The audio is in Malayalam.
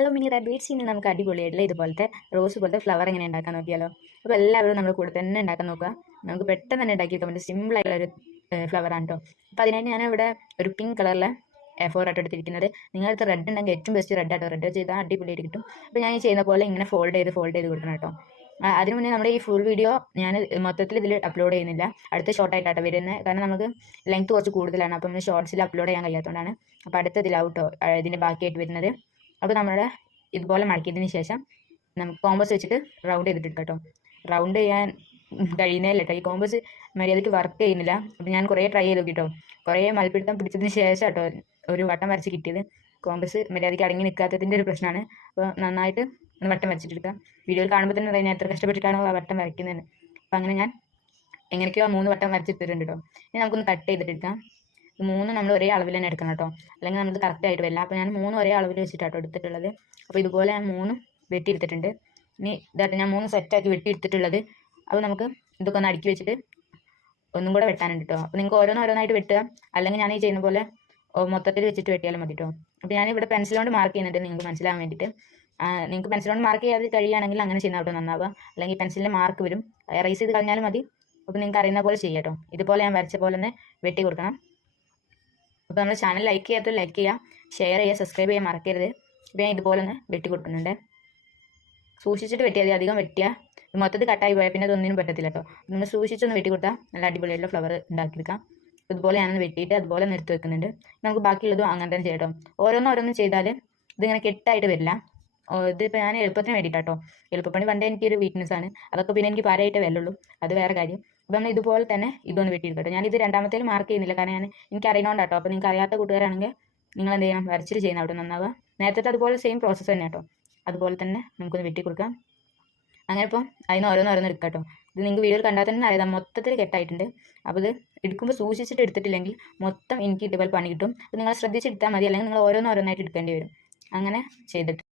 ഹലോ മിനി റാബിറ്റ്സ്, ഇന്ന് നമുക്ക് അടിപൊളിയായിട്ടുള്ള ഇതുപോലത്തെ റോസ് പോലത്തെ ഫ്ലവർ എങ്ങനെ ഉണ്ടാക്കാൻ നോക്കിയാലോ. അപ്പോൾ എല്ലാവരും നമ്മുടെ കൂടെ തന്നെ ഉണ്ടാക്കാൻ നോക്കുക. നമുക്ക് പെട്ടെന്ന് തന്നെ ഉണ്ടാക്കിയെടുക്കാൻ പറ്റും. സിമ്പിൾ ആയിട്ടുള്ള ഒരു ഫ്ലവർ ആണ് കേട്ടോ. അപ്പോൾ അതിനായിട്ട് ഞാൻ ഇവിടെ ഒരു പിങ്ക് കളറിലെ A4 ആയിട്ട് എടുത്തിരിക്കുന്നത്. നിങ്ങളടുത്ത് റെഡ് ഉണ്ടെങ്കിൽ ഏറ്റവും ബെസ്റ്റ് റെഡ് ആട്ടോ. റെഡ് ചെയ്താൽ അടിപൊളിയായിട്ട് കിട്ടും. അപ്പോൾ ഞാൻ ഈ ചെയ്യുന്ന പോലെ ഇങ്ങനെ ഫോൾഡ് ചെയ്ത് കൊടുക്കണം കേട്ടോ. അതിന് മുന്നേ നമ്മുടെ ഈ ഫുൾ വീഡിയോ ഞാൻ മൊത്തത്തിൽ ഇതിൽ അപ്ലോഡ് ചെയ്യുന്നില്ല. അടുത്ത ഷോർട്ടായിട്ടാട്ടോ വരുന്നത്. കാരണം നമുക്ക് ലെങ്ത് കുറച്ച് കൂടുതലാണ്. അപ്പം ഷോർട്സിൽ അപ്ലോഡ് ചെയ്യാൻ കഴിയാത്തതുകൊണ്ടാണ്. അപ്പോൾ അടുത്തതിലാവട്ടോ ഇതിൻ്റെ ബാക്കിയായിട്ട് വരുന്നത്. അപ്പോൾ നമ്മൾ ഇതുപോലെ മടക്കിയതിന് ശേഷം നമുക്ക് കോമ്പസ് വെച്ചിട്ട് റൗണ്ട് ചെയ്തിട്ട് കേട്ടോ. റൗണ്ട് ചെയ്യാൻ കഴിയുന്നതല്ല കേട്ടോ. ഈ കോമ്പസ് മര്യാദയ്ക്ക് വർക്ക് ചെയ്യുന്നില്ല. അപ്പോൾ ഞാൻ കുറേ ട്രൈ ചെയ്ത് നോക്കിട്ടോ. കുറേ മൽപ്പിടുത്തം പിടിച്ചതിന് ശേഷം കേട്ടോ ഒരു വട്ടം വരച്ച് കിട്ടിയത്. കോമ്പസ് മര്യാദയ്ക്ക് അടങ്ങി നിൽക്കാത്തതിൻ്റെ ഒരു പ്രശ്നമാണ്. അപ്പോൾ നന്നായിട്ട് ഒന്ന് വട്ടം വരച്ചിട്ടെടുക്കാം. വീഡിയോയിൽ കാണുമ്പോൾ തന്നെ അറിയാം ഞാൻ എത്ര കഷ്ടപ്പെട്ടിട്ടാണോ ആ വട്ടം വരയ്ക്കുന്നത്. അപ്പോൾ അങ്ങനെ ഞാൻ എങ്ങനെയൊക്കെയോ 3 വട്ടം വരച്ചിട്ടിട്ടുണ്ട് കേട്ടോ. ഇനി നമുക്കൊന്ന് കട്ട് ചെയ്തിട്ടെടുക്കാം. 3 നമ്മൾ ഒരേ അളവിൽ തന്നെ എടുക്കണം കേട്ടോ, അല്ലെങ്കിൽ നമുക്ക് കറക്റ്റ് ആയിട്ട് വരില്ല. അപ്പോൾ ഞാൻ 3 ഒരേ അളവിൽ വെച്ചിട്ടാട്ടോ എടുത്തിട്ടുള്ളത്. അപ്പോൾ ഇതുപോലെ ഞാൻ 3 വെട്ടിയെടുത്തിട്ടുണ്ട്. ഇനി ഇതായിട്ട് ഞാൻ 3 സെറ്റാക്കി വെട്ടിയെടുത്തിട്ടുള്ളത്. അപ്പോൾ നമുക്ക് ഇതൊക്കെ ഒന്ന് അടുക്കി വെച്ചിട്ട് ഒന്നും കൂടെ വെട്ടാനുണ്ട് കേട്ടോ. അപ്പോൾ നിങ്ങൾക്ക് ഓരോന്നായിട്ട് വെട്ടുക, അല്ലെങ്കിൽ ഞാൻ ഈ ചെയ്യുന്ന പോലെ മൊത്തത്തിൽ വെച്ചിട്ട് വെട്ടിയാലും മതി കേട്ടോ. അപ്പോൾ ഞാനിവിടെ പെൻസിൽ കൊണ്ട് മാർക്ക് ചെയ്യുന്നുണ്ട് നിങ്ങൾക്ക് മനസ്സിലാവാൻ വേണ്ടിയിട്ട്. നിങ്ങൾക്ക് പെൻസിൽ കൊണ്ട് മാർക്ക് ചെയ്യാതെ കഴിയുകയാണെങ്കിൽ അങ്ങനെ ചെയ്യുന്ന കേട്ടോ നന്നാവുക. അല്ലെങ്കിൽ പെൻസിലിൻ്റെ മാർക്ക് വരും, എറേസ് ചെയ്ത് കളഞ്ഞാലും മതി. അപ്പോൾ നിങ്ങൾക്ക് അറിയുന്ന പോലെ ചെയ്യാം കേട്ടോ. ഇതുപോലെ ഞാൻ വരച്ച പോലെ തന്നെ വെട്ടി കൊടുക്കണം. അപ്പോൾ നമ്മുടെ ചാനൽ ലൈക്ക് ചെയ്യാത്ത ലൈക്ക് ചെയ്യുക, ഷെയർ ചെയ്യുക, സബ്സ്ക്രൈബ് ചെയ്യാൻ മറക്കരുത്. ഇപ്പോൾ ഞാൻ ഇതുപോലെ ഒന്ന് വെട്ടി കൊടുക്കുന്നുണ്ട്. സൂക്ഷിച്ചിട്ട് വെട്ടിയാൽ മതി. അധികം വെട്ടിയാൽ മൊത്തത്തിൽ കട്ടായി പോയാൽ പിന്നെ അതൊന്നിനും പറ്റത്തില്ല കേട്ടോ. നമ്മൾ സൂക്ഷിച്ചൊന്ന് വെട്ടി കൊടുത്താൽ നല്ല അടിപൊളിയായിട്ടുള്ള ഫ്ലവർ ഉണ്ടാക്കിയെടുക്കാം. ഇതുപോലെ ഞാനൊന്ന് വെട്ടിയിട്ട് അതുപോലെ നിർത്തി വെക്കുന്നുണ്ട്. നമുക്ക് ബാക്കിയുള്ളതും അങ്ങനെ തന്നെ ചെയ്യട്ടോ. ഓരോന്നും ചെയ്താൽ ഇതിങ്ങനെ കെട്ടായിട്ട് വരില്ല. ഇതിപ്പോൾ ഞാൻ എളുപ്പത്തിന് വേണ്ടിയിട്ടാട്ടോ. എളുപ്പപ്പണി പണ്ടേ എനിക്കൊരു വീക്ക്നെസ് ആണ്. അതൊക്കെ പിന്നെ എനിക്ക് പാരയായിട്ട് വരുള്ളൂ, അത് വേറെ കാര്യം. അപ്പോൾ നമ്മൾ ഇതുപോലെ തന്നെ ഇതൊന്ന് വെട്ടിയെടുക്കട്ടോ. ഞാനിത് രണ്ടാമത്തേലും മാർക്ക് ചെയ്യുന്നില്ല, കാരണം എനിക്ക് അറിയണോണ്ടാട്ടോ. അപ്പോൾ നിങ്ങൾക്ക് അറിയാത്ത കൂട്ടുകാരാണെങ്കിൽ നിങ്ങൾ എന്ത് ചെയ്യണം, വരച്ചിട്ട് ചെയ്യുന്ന അവിടെ നന്നാവുക. നേരത്തെ അതുപോലെ സെയിം പ്രോസസ്സ് തന്നെ കേട്ടോ. അതുപോലെ തന്നെ നമുക്കൊന്ന് വെട്ടി കൊടുക്കാം. അങ്ങനെ ഇപ്പോൾ അതിന് ഓരോന്ന് എടുക്കാം കേട്ടോ. ഇത് നിങ്ങൾക്ക് വീഡിയോയിൽ കണ്ടാൽ തന്നെ അറിയാം മൊത്തത്തിൽ കെട്ടായിട്ടുണ്ട്. അപ്പോൾ ഇത് എടുക്കുമ്പോൾ സൂക്ഷിച്ചിട്ട് എടുത്തിട്ടില്ലെങ്കിൽ മൊത്തം എനിക്ക് ഇതുപോലെ പണി കിട്ടും. അപ്പോൾ നിങ്ങൾ ശ്രദ്ധിച്ചെടുത്താൽ മതി, അല്ലെങ്കിൽ നിങ്ങൾ ഓരോന്നായിട്ട് എടുക്കേണ്ടി വരും. അങ്ങനെ ചെയ്തിട്ട്